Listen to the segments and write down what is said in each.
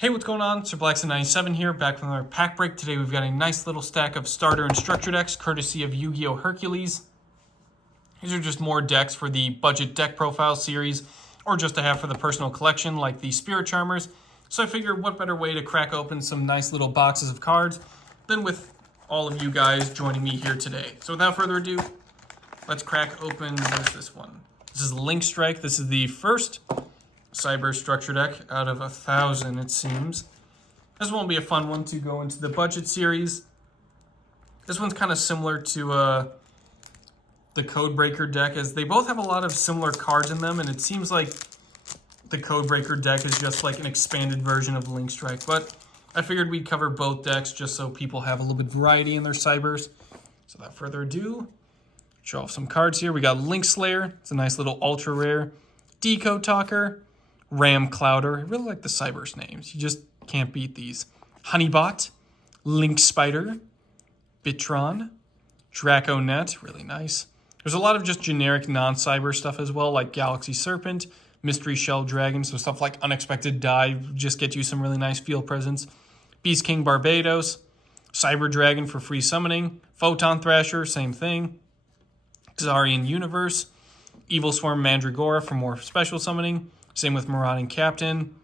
Hey, what's going on? Sir Blackson97 here, back from our pack break. Today we've got a nice little stack of starter and structure decks, courtesy of YuGiOh Hercules. These are just more decks for the budget deck profile series, or just to have for the personal collection, like the Spirit Charmers. So I figured what better way to crack open some nice little boxes of cards than with all of you guys joining me here today. So without further ado, let's crack open, what is this one? This is Link Strike. This is the first Cyber structure deck out of 1,000, it seems. This one will be a fun one to go into the budget series. This one's kind of similar to the Codebreaker deck, as they both have a lot of similar cards in them, and it seems like the Codebreaker deck is just like an expanded version of Link Strike. But I figured we'd cover both decks just so people have a little bit of variety in their Cybers. So without further ado, show off some cards here. We got Link Slayer. It's a nice little ultra rare. Decode Talker. Ram Clouder. I really like the Cybers names. You just can't beat these. Honeybot. Link Spider. Bitron. Draconet. Really nice. There's a lot of just generic non-Cyber stuff as well, like Galaxy Serpent, Mystery Shell Dragon, so stuff like Unexpected Dive just get you some really nice field presence. Beast King Barbados. Cyber Dragon for free summoning. Photon Thrasher, same thing. Xarian Universe. Evil Swarm Mandragora for more special summoning. Same with Marauding Captain.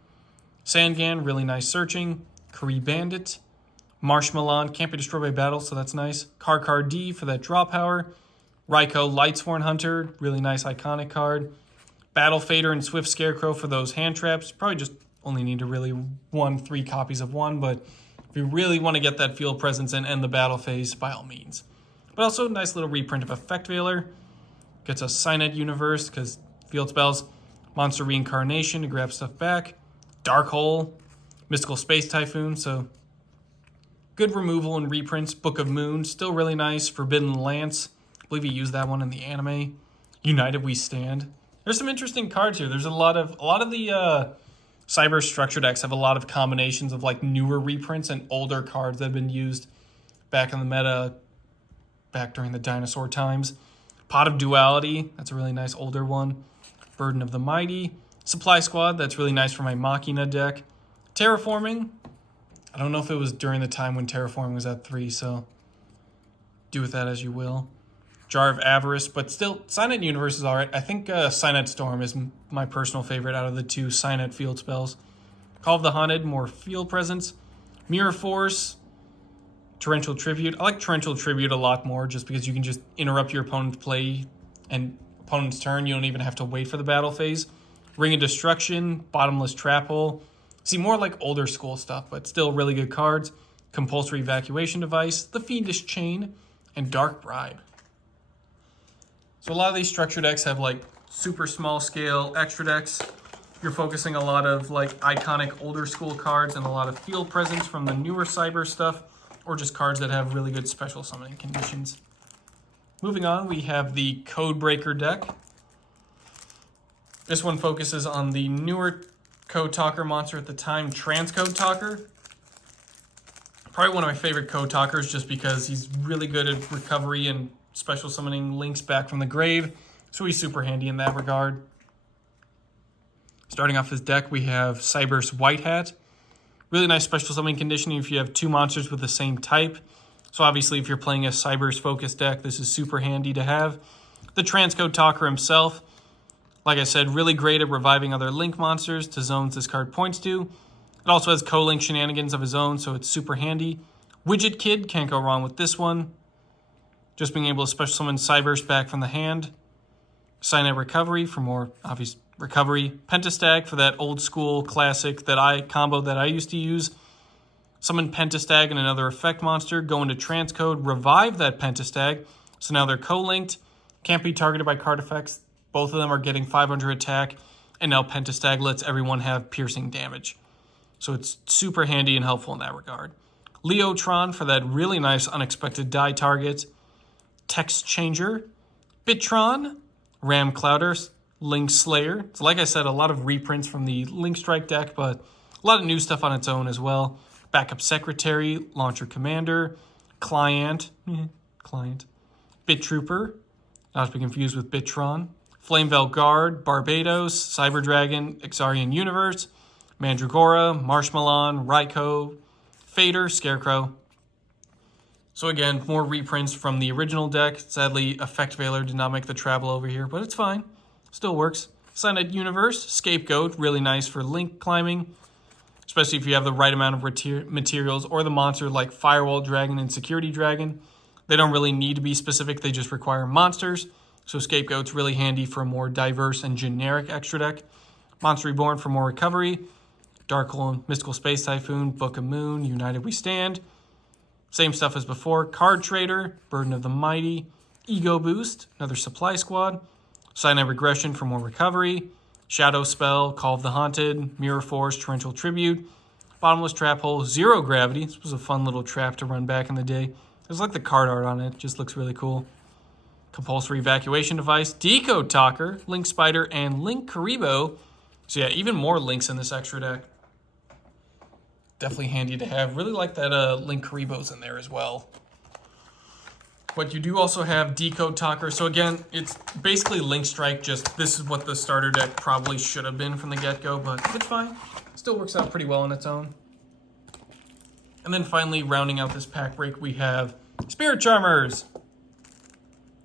Sangan, really nice searching. Kree Bandit. Marshmallow, can't be destroyed by battle, so that's nice. Karkar D for that draw power. Raikou Lightsworn Hunter, really nice iconic card. Battle Fader and Swift Scarecrow for those hand traps. Probably just only need to really 3 copies of one, but if you really want to get that field presence and end the battle phase, by all means. But also a nice little reprint of Effect Veiler. Gets us Cynet Universe, because field spells. Monster Reincarnation to grab stuff back. Dark Hole. Mystical Space Typhoon, so good removal and reprints. Book of Moon, still really nice. Forbidden Lance. I believe he used that one in the anime. United We Stand. There's some interesting cards here. There's a lot of the Cyber structure decks have a lot of combinations of like newer reprints and older cards that have been used back in the meta, back during the dinosaur times. Pot of Duality, that's a really nice older one. Burden of the Mighty. Supply Squad, that's really nice for my Machina deck. Terraforming, I don't know if it was during the time when Terraforming was at 3, so do with that as you will. Jar of Avarice, but still, Cynet Universe is alright. I think Cynet Storm is my personal favorite out of the 2 Cynet field spells. Call of the Haunted, more field presence. Mirror Force. Torrential Tribute. I like Torrential Tribute a lot more just because you can just interrupt your opponent's play and opponent's turn. You don't even have to wait for the battle phase. Ring of Destruction. Bottomless Trap Hole. See, more like older school stuff, but still really good cards. Compulsory Evacuation Device. The Fiendish Chain. And Dark Bribe. So a lot of these structure decks have like super small scale extra decks. You're focusing a lot of like iconic older school cards and a lot of field presence from the newer Cyber stuff, or just cards that have really good special summoning conditions. Moving on, we have the Codebreaker deck. This one focuses on the newer Code Talker monster at the time, Transcode Talker. Probably one of my favorite Code Talkers just because he's really good at recovery and special summoning links back from the grave. So he's super handy in that regard. Starting off his deck, we have Cyber's White Hat. Really nice special summoning conditioning if you have 2 monsters with the same type. So obviously if you're playing a Cyber's focused deck, this is super handy to have. The Transcode Talker himself, like I said, really great at reviving other Link monsters to zones this card points to. It also has co-link shenanigans of his own, so it's super handy. Widget Kid, can't go wrong with this one. Just being able to special summon Cyberse back from the hand. Cynet Recovery for more obvious recovery. Pentastag for that old school classic combo that I used to use. Summon Pentastag and another effect monster. Go into Transcode, revive that Pentastag. So now they're co-linked. Can't be targeted by card effects. Both of them are getting 500 attack. And now Pentastag lets everyone have piercing damage. So it's super handy and helpful in that regard. Leotron for that really nice unexpected die target. Text Changer. Bitron. Ram Clouder. Link Slayer. So like I said, a lot of reprints from the Link Strike deck, but a lot of new stuff on its own as well. Backup Secretary, Launcher Commander, Client, Bit Trooper, not to be confused with Bitron, Flamevale Guard, Barbados, Cyber Dragon, Xarian Universe, Mandragora, Marshmallow, Raikou, Fader, Scarecrow. So again, more reprints from the original deck. Sadly, Effect Veiler did not make the travel over here, but it's fine. Still works. Cyanide Universe, Scapegoat, really nice for link climbing, especially if you have the right amount of materials, or the monster like Firewall Dragon and Security Dragon. They don't really need to be specific, they just require monsters. So Scapegoat's really handy for a more diverse and generic extra deck. Monster Reborn for more recovery. Dark Hole and Mystical Space Typhoon, Book of Moon, United We Stand. Same stuff as before. Card Trader, Burden of the Mighty. Ego Boost, another Supply Squad. Cyanide Regression for more recovery. Shadow Spell, Call of the Haunted, Mirror Force, Torrential Tribute. Bottomless Trap Hole, Zero Gravity. This was a fun little trap to run back in the day. There's like the card art on it, just looks really cool. Compulsory Evacuation Device, Decode Talker, Link Spider, and Link Karibo. So yeah, even more links in this extra deck. Definitely handy to have. Really like that Link Karibo's in there as well. But you do also have Decode Talker. So again, it's basically Link Strike, just this is what the starter deck probably should have been from the get-go, but it's fine. Still works out pretty well on its own. And then finally, rounding out this pack break, we have Spirit Charmers.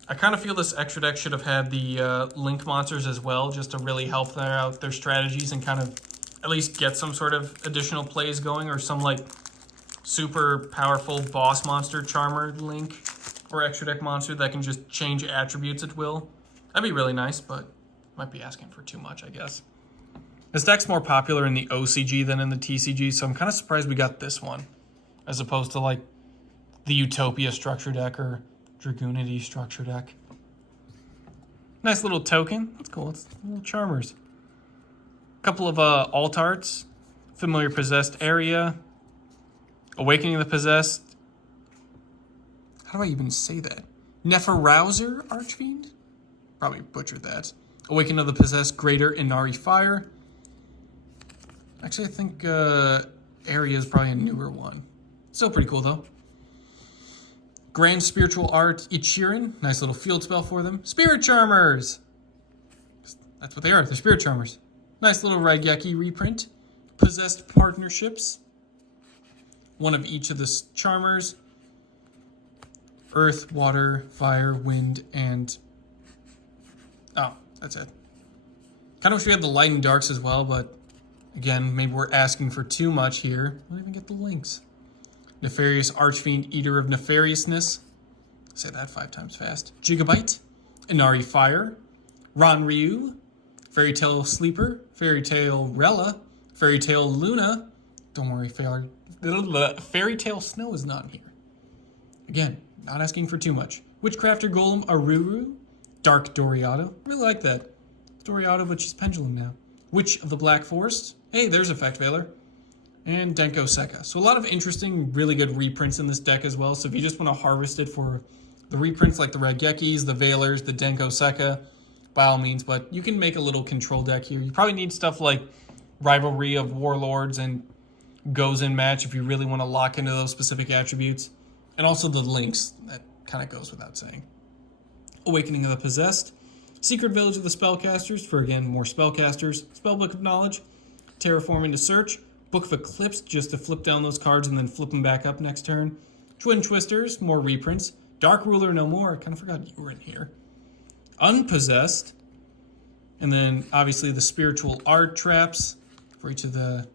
I kind of feel this extra deck should have had the Link monsters as well, just to really help out their strategies and kind of at least get some sort of additional plays going, or some like super powerful boss monster Charmer Link or extra deck monster that can just change attributes at will. That'd be really nice, but might be asking for too much, I guess. This deck's more popular in the OCG than in the TCG, so I'm kind of surprised we got this one, as opposed to like the Utopia structure deck or Dragoonity structure deck. Nice little token. That's cool. It's little Charmers. A couple of alt arts. Familiar Possessed Area. Awakening the Possessed. How do I even say that? Neferouser Archfiend? Probably butchered that. Awakening of the Possessed, Greater Inari Fire. Actually, I think Area is probably a newer one. Still pretty cool, though. Grand Spiritual Art, Ichiran. Nice little field spell for them. Spirit Charmers! That's what they are. They're Spirit Charmers. Nice little Raigeki reprint. Possessed Partnerships. One of each of the Charmers. Earth, Water, Fire, Wind, and... oh, that's it. Kind of wish we had the Light and Darks as well, but... again, maybe we're asking for too much here. I don't even get the links. Nefarious Archfiend, Eater of Nefariousness. Say that 5 times fast. Gigabyte. Inari Fire. Ranryu. Fairy Tale Sleeper. Fairy Tale Rella. Fairy Tale Luna. Don't worry, Fairy Tale Snow is not here. Again, not asking for too much. Witchcrafter Golem Aruru. Dark Doriado. Really like that. Doriado, but she's Pendulum now. Witch of the Black Forest. Hey, there's Effect Veiler. And Denko Sekka. So a lot of interesting, really good reprints in this deck as well. So if you just want to harvest it for the reprints like the Raigekis, the Veilers, the Denko Sekka, by all means. But you can make a little control deck here. You probably need stuff like Rivalry of Warlords and Goes in Match if you really want to lock into those specific attributes. And also the links. That kind of goes without saying. Awakening of the Possessed. Secret Village of the Spellcasters for, again, more spellcasters. Spellbook of Knowledge. Terraform into Search. Book of Eclipse, just to flip down those cards and then flip them back up next turn. Twin Twisters, more reprints. Dark Ruler No More, I kind of forgot you were in here. Unpossessed. And then, obviously, the Spiritual Art Traps for each of the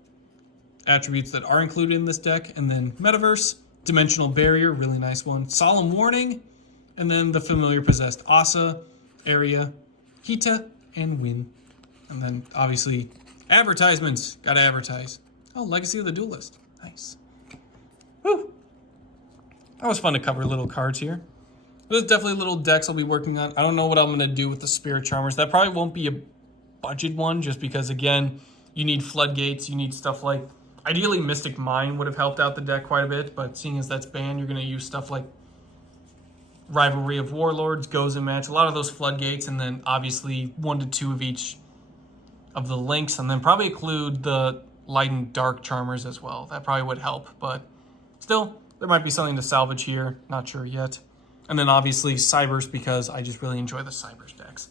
attributes that are included in this deck. And then Metaverse, Dimensional Barrier, really nice one. Solemn Warning. And then the Familiar Possessed Asa, Area, Hita, and Win. And then, obviously, advertisements. Gotta advertise. Oh, Legacy of the Duelist. Nice. Woo! That was fun to cover little cards here. There's definitely little decks I'll be working on. I don't know what I'm going to do with the Spirit Charmers. That probably won't be a budget one, just because, again, you need Floodgates. You need stuff like... ideally, Mystic Mine would have helped out the deck quite a bit, but seeing as that's banned, you're going to use stuff like Rivalry of Warlords, Goes in Match, a lot of those Floodgates, and then, obviously, 1 to 2 of each of the links, and then probably include the Light and Dark Charmers as well. That probably would help, but still, there might be something to salvage here. Not sure yet. And then obviously Cybers, because I just really enjoy the Cybers decks.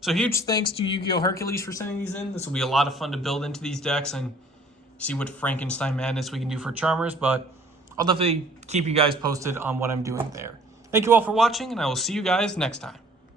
So huge thanks to YuGiOh Hercules for sending these in. This will be a lot of fun to build into these decks, and see what Frankenstein madness we can do for Charmers, but I'll definitely keep you guys posted on what I'm doing there. Thank you all for watching, and I will see you guys next time.